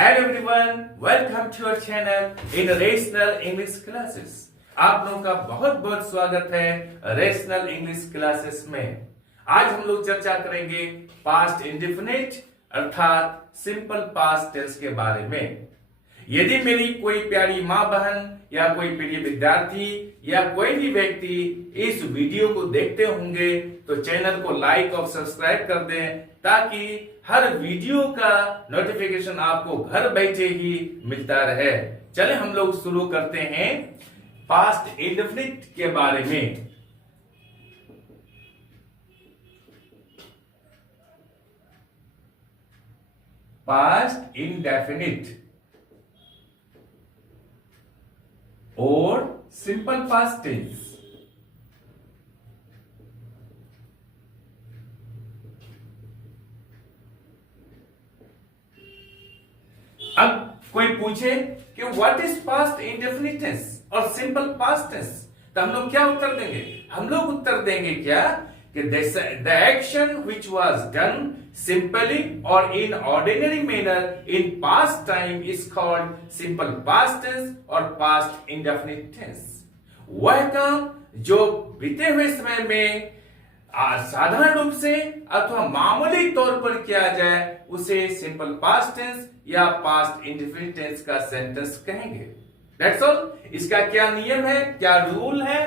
Hello everyone, welcome to our channel in Rational English Classes. आप लोगों का बहुत बहुत स्वागत है रेशनल इंग्लिश क्लासेस में। आज हम लोग चर्चा करेंगे पास्ट इंडेफिनिट अर्थात सिंपल पास्ट टेंस के बारे में। यदि मेरी कोई प्यारी माँ बहन या कोई प्रिय विद्यार्थी या कोई भी व्यक्ति इस वीडियो को देखते होंगे तो चैनल को लाइक और सब्सक्राइब कर दें ताकि हर वीडियो का नोटिफिकेशन आपको घर बैठे ही मिलता रहे। चले हम लोग शुरू करते हैं पास्ट इंडेफिनिट के बारे में। पास्ट इंडेफिनिट और सिंपल पास्ट टेंस। अब कोई पूछे कि what is past indefinite tense और सिंपल पास्ट टेंस, तो हम लोग क्या उत्तर देंगे? हम लोग उत्तर देंगे क्या कि the action which was done simply or in ordinary manner in past time is called simple past tense और past indefinite tense। वह काम जो बीते हुए समय में साधारण रूप से अथवा मामूली तौर पर किया जाए उसे सिंपल पास्ट टेंस या पास्ट इंडेफिनिट टेंस का सेंटेंस कहेंगे। That's all. इसका क्या नियम है, क्या रूल है?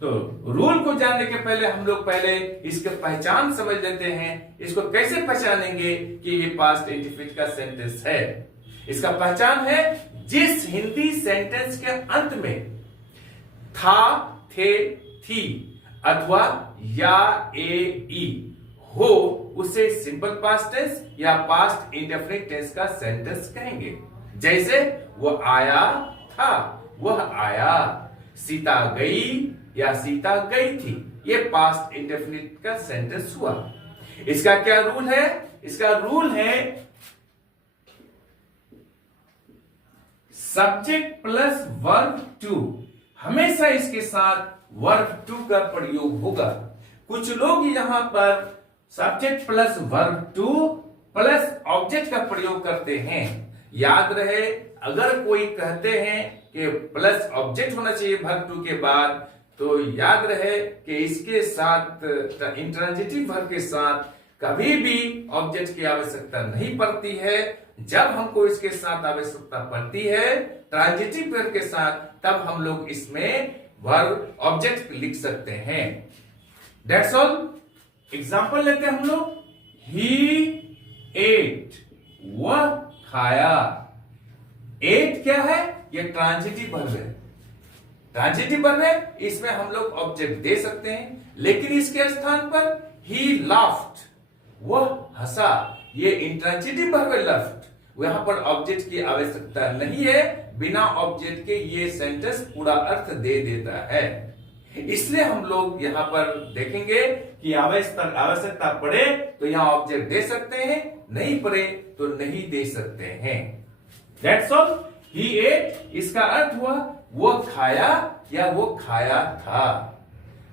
तो रूल को जानने के पहले हम लोग पहले इसके पहचान समझ लेते हैं। इसको कैसे पहचानेंगे कि ये पास्ट इंडेफिनिट का सेंटेंस है? इसका पहचान है जिस हिंदी सेंटेंस के अंत में था, थे, थी अथवा या, ए, ई हो उसे सिंपल पास्ट टेंस या पास्ट इंडेफिनिट टेंस का सेंटेंस कहेंगे। जैसे वो आया था, वह आया, सीता गई या सीता गई थी, ये पास्ट इंडेफिनिट का सेंटेंस हुआ। इसका क्या रूल है? इसका रूल है सब्जेक्ट प्लस वर्ब टू, हमेशा इसके साथ वर्ब टू का प्रयोग होगा। कुछ लोग यहां पर subject plus verb two plus object का प्रयोग करते हैं। याद रहे, अगर कोई कहते हैं कि प्लस ऑब्जेक्ट होना चाहिए वर्ब टू के बाद, तो याद रहे कि इसके साथ इंट्रांजिटिव वर्ब के साथ कभी भी ऑब्जेक्ट की आवश्यकता नहीं पड़ती है। जब हमको इसके साथ आवश्यकता पड़ती है ट्रांजिटिव वर्ब के साथ, तब हम लोग इसमें वर्ब ऑब्जेक्ट लिख सकते हैं। That's all. एग्जाम्पल लेते हैं हम लोग। ही एट, वह खाया। एट क्या है? ये ट्रांजिटिव वर्ब है। ट्रांजिटिव वर्ब है, इसमें हम लोग ऑब्जेक्ट दे सकते हैं, लेकिन इसके स्थान पर ही लाफ्ड, वह हंसा, ये इंट्रांजिटिव वर्ब है लाफ्ड, यहां पर ऑब्जेक्ट की आवश्यकता नहीं है। बिना ऑब्जेक्ट के ये सेंटेंस पूरा अर्थ दे देता है। इसलिए हम लोग यहां पर देखेंगे कि आवश्यकता पड़े तो यहां ऑब्जेक्ट दे सकते हैं, नहीं पड़े तो नहीं दे सकते हैं। That's all. ही एट, इसका अर्थ हुआ वो खाया या वो खाया था।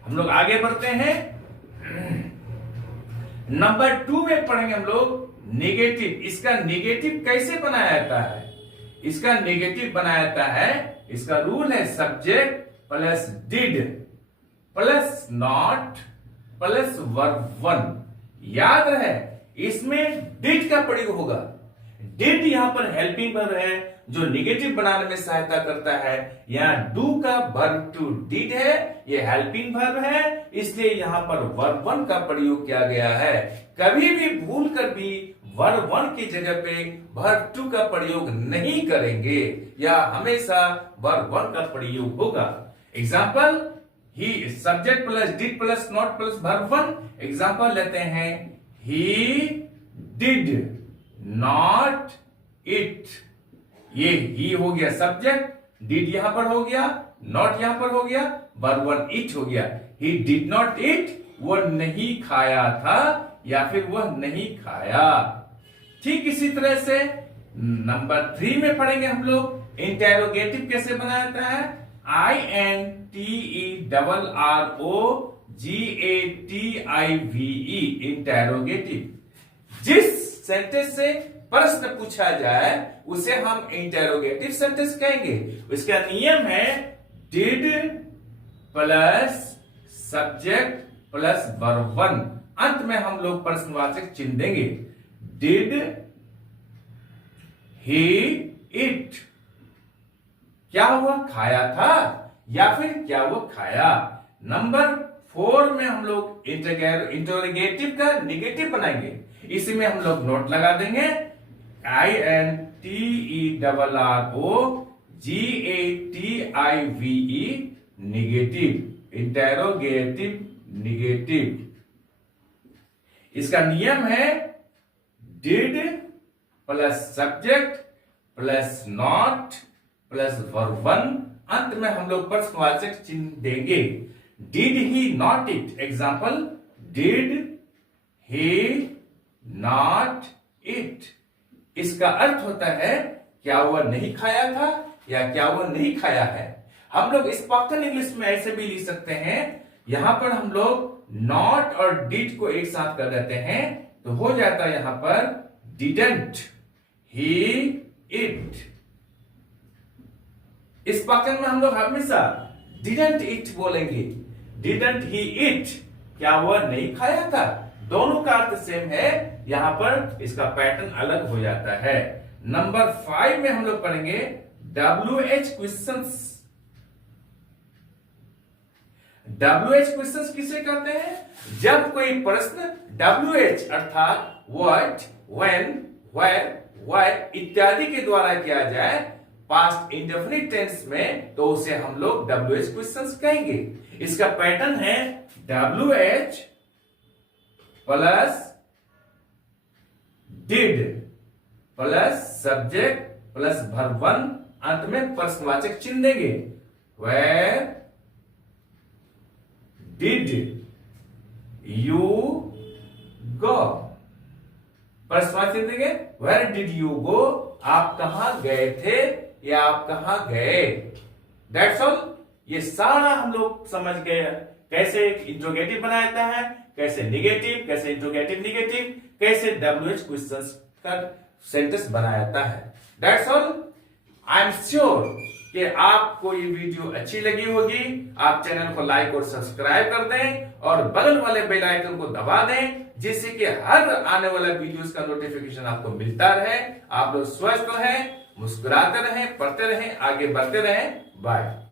हम लोग आगे बढ़ते हैं। नंबर 2 में पढ़ेंगे हम लोग नेगेटिव। इसका नेगेटिव कैसे बनाया जाता है? इसका नेगेटिव बनाया जाता है, इसका रूल है subject plus did plus not plus verb one. याद रहे, इसमें डिड का प्रयोग होगा। डिड यहां पर हेल्पिंग वर्ब है जो नेगेटिव बनाने में सहायता करता है। यहां डू का वर्ब टू डिड है, ये हेल्पिंग वर्ब है, इसलिए यहां पर वर्ब वन का प्रयोग किया गया है। कभी भी भूल कर भी वर्ब वन की जगह पे वर्ब टू का प्रयोग नहीं करेंगे, या हमेशा वर्ब वन का प्रयोग होगा। Example, he subject plus did plus not plus verb one. Example लेते हैं, ही डिड नॉट इट, ये ही हो गया सब्जेक्ट, डिड यहां पर हो गया, नॉट यहां पर हो गया, वर्ब वन इट हो गया। ही डिड नॉट इट, वह नहीं खाया था या फिर वह नहीं खाया। ठीक इसी तरह से नंबर 3 में पढ़ेंगे हम लोग इंटेरोगेटिव कैसे बनाया जाता है। INTERROGATIVE, interrogative. जिस सेंटेंस से प्रश्न पूछा जाए उसे हम इंटेरोगेटिव सेंटेंस कहेंगे। इसका नियम है did plus subject plus verb one, अंत में हम लोग प्रश्नवाचक चिन्ह देंगे। डिड ही इट, क्या हुआ, खाया था या फिर क्या वो खाया। नंबर 4 में हम लोग इंटरोगेटिव का निगेटिव बनाएंगे। इसी में हम लोग नोट लगा देंगे INTERROGATIVE, निगेटिव, इंटेरोगेटिव निगेटिव। इसका नियम है did plus subject plus not plus verb one, अंत में हम लोग प्रश्नवाचक चिन्ह देंगे। Did he not it, example did he not it. इसका अर्थ होता है क्या वह नहीं खाया था या क्या वह नहीं खाया है। हम लोग स्पोकन इंग्लिश में ऐसे भी लिख सकते हैं, यहां पर हम लोग नॉट और डिड को एक साथ कर देते हैं तो हो जाता है यहां पर डिडंट ही इट। स्पोकन में हम लोग हमेशा डिडंट इट बोलेंगे, डिडंट ही इट, क्या वह नहीं खाया था। दोनों का अर्थ सेम है, यहां पर इसका पैटर्न अलग हो जाता है। नंबर 5 में हम लोग पढ़ेंगे WH क्वेश्चंस। WH क्वेश्चंस किसे कहते हैं, जब कोई प्रश्न WH अर्थात व्हाट, व्हेन, वेयर, व्हाई इत्यादि के द्वारा किया जाए पास्ट इंडेफिनिट टेंस में, तो उसे हम लोग WH क्वेश्चंस कहेंगे। इसका पैटर्न है WH plus did plus subject plus verb one, अंत में प्रश्नवाचक चिन्ह देंगे। वेयर डिड यू गो, प्रश्नवाचक चिन्ह देंगे वेयर डिड यू गो, आप कहां गए थे या आप कहां गए। That's all. ये सारा हम लोग समझ गए कैसे इंट्रोगेटिव बनाया जाता है, कैसे निगेटिव, कैसे इंट्रोगेटिव निगेटिव, कैसे WH क्वेश्चंस का सेंटेंस बनाया जाता है। That's all. I am sure कि आपको ये वीडियो अच्छी लगी होगी। आप चैनल को लाइक और सब्सक्राइब कर दें और बगल वाले बेल आइकन को दबा दें, जिससे कि हर आने वाला वीडियोस का नोटिफिकेशन आपको मिलता रहे। आप लोग स्वस्थ रहें, मुस्कुराते रहें, पढ़ते रहें, आगे बढ़ते रहें। बाय।